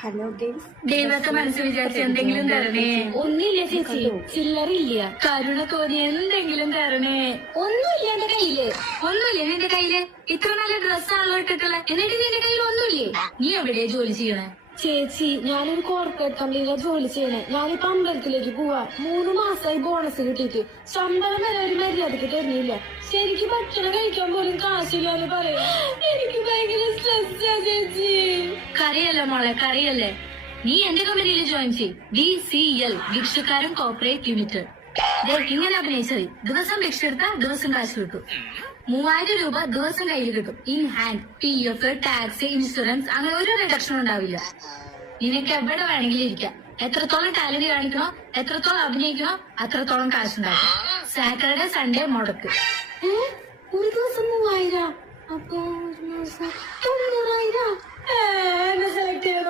Hello guys, ദൈവത്തെ മനസ്സ് വിചാരിച്ച് എന്തെങ്കിലും തരണേ. ഒന്നുമില്ല ചേച്ചി, ചില്ലറില്ല. കരുണ തോന്നി എന്തെങ്കിലും തരണേ. ഒന്നുമില്ല എന്റെ കയ്യില്. ഒന്നുമില്ലേ നിന്റെ കയ്യില്? ഇത്ര നല്ല ഡ്രസ്സാണല്ലോ ഇട്ടിട്ടുള്ള, എന്നിട്ട് നിന്റെ കയ്യിൽ ഒന്നുമില്ലേ? നീ എവിടെയാ ജോലി ചെയ്യണേ? ചേച്ചി, ഞാനൊരു കോർപ്പറേറ്റ് കമ്പനിയിലാണ് ജോലി ചെയ്യണേ. ഞാനിപ്പോ അമ്പലത്തിലേക്ക് പോവാ. 3 മാസമായി ബോണസ് കിട്ടിയിട്ട് ശമ്പളം വരെ ഒരു മര്യാദക്ക് തരുന്നില്ല. ശരിക്കും ഭക്ഷണം കഴിക്കാൻ പോലും കാശില്ലാന്ന് പറയാം. എനിക്ക് ഭയങ്കര സ്ട്രെസ്സാ ചേച്ചി. കറിയല്ലേ മോളെ, കറിയല്ലേ. നീ എന്റെ കമ്പനിയിൽ ജോയിൻ ചെയ്. DCL, ഭിക്ഷക്കാരൻ കോർപ്പറേറ്റ് ലിമിറ്റഡ്. ഇങ്ങനെ അഭിനയിച്ചത് ദിവസം ഭിക്ഷ എടുത്താൽ ദിവസം കാശ് കിട്ടും. 3000 രൂപ ദിവസം കയ്യിൽ കിട്ടും. In hand. PF, tax, insurance, അങ്ങനെ ഒരു റിഡക്ഷൻ ഉണ്ടാവില്ല. നിനക്ക് എവിടെ വേണമെങ്കിലും ഇരിക്കാം. എത്രത്തോളം ടാലന്റ് കാണിക്കണോ, എത്രത്തോളം അഭിനയിക്കണോ, അത്രത്തോളം കാശുണ്ടാക്കും. സാറ്റർഡേ സൺഡേ മുടക്ക്. ഒരു ദിവസം 3000, അപ്പൊ ഒരു മാസം 90,000. എന്നെ സെലക്ട് ചെയ്തു.